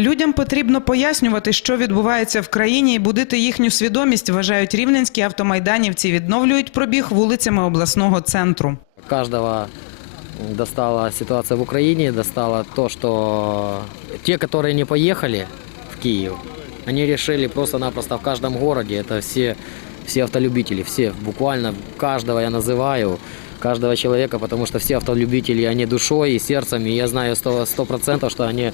Людям потрібно пояснювати, що відбувається в країні, і будити їхню свідомість. Вважають рівненські автомайданівці. Відновлюють пробіг вулицями обласного центру. Каждого достала ситуация в Украине, достала то, что те, которые не поехали в Киев, они решили просто-напросто в каждом городе, это все, все автолюбители, все, буквально каждого я называю, каждого человека, потому что все автолюбители, они душой и сердцем, и я знаю сто сто процентов, что они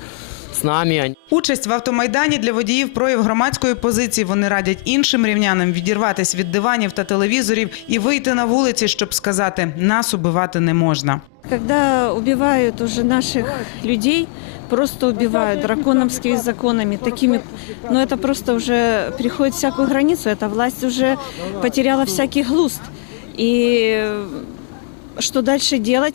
с нами, они Участь в автомайдані для водіїв прояв громадської позиції. Вони радять іншим рівнянам відірватись від диванів та телевізорів і вийти на вулиці, щоб сказати нас убивати не можна. Когда убивают уже наших людей, просто убивают драконовскими законами, такими, ну это просто уже переходит всякую границу, эта власть уже потеряла всякий глуст. И э, что дальше делать?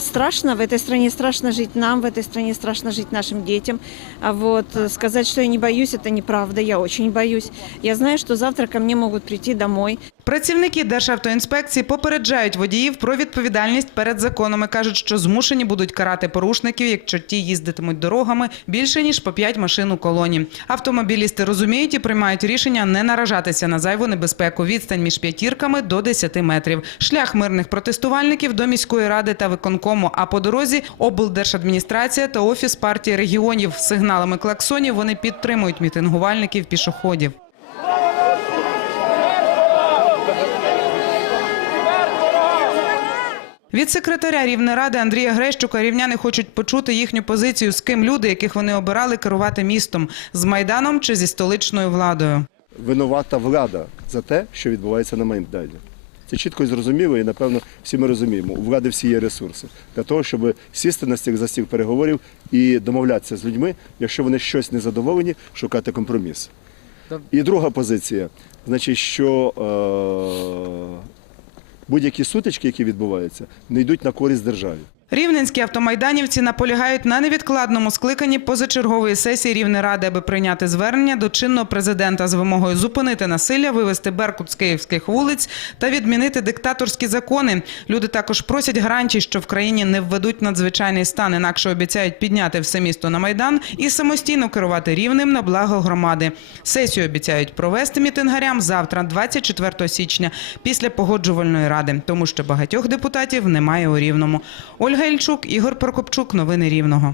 Э, страшно, в этой стране страшно жить нам, в этой стране страшно жить нашим детям. А вот э, сказать, что я не боюсь, это неправда, я очень боюсь. Я знаю, что завтра ко мне могут прийти домой, Працівники Державтоінспекції попереджають водіїв про відповідальність перед законом і кажуть, що змушені будуть карати порушників, якщо ті їздитимуть дорогами більше ніж по 5 машин у колоні. Автомобілісти розуміють і приймають рішення не наражатися на зайву небезпеку. Відстань між п'ятірками до 10 метрів. Шлях мирних протестувальників до міської ради та виконкому. а по дорозі облдержадміністрація та офіс партії регіонів сигналами клаксонів вони підтримують мітингувальників пішоходів. Від секретаря Рівнеради Андрія Грещука рівняни хочуть почути їхню позицію, з ким люди, яких вони обирали керувати містом, з майданом чи зі столичною владою. винувата влада за те, що відбувається на Майдані. Це чітко і зрозуміло, і напевно всі ми розуміємо. У влади всі є ресурси для того, щоб сісти на стіл за стіл переговорів і домовлятися з людьми, якщо вони щось не задоволені, шукати компроміс. І друга позиція, значить, що е- будь-які сутички, які відбуваються, не йдуть на користь державі. Рівненські автомайданівці наполягають на невідкладному скликанні позачергової сесії Рівнеради, аби прийняти звернення до чинного президента з вимогою зупинити насилля, вивести Беркут з київських вулиць та відмінити диктаторські закони. Люди також просять гарантій, що в країні не введуть надзвичайний стан, інакше обіцяють підняти все місто на майдан і самостійно керувати рівнем на благо громади. Сесію обіцяють провести мітингарям завтра, 24 січня, після погоджувальної ради, тому що багатьох депутатів немає у рівному. Ольга Ільчук, Ігор Прокопчук. Новини Рівного.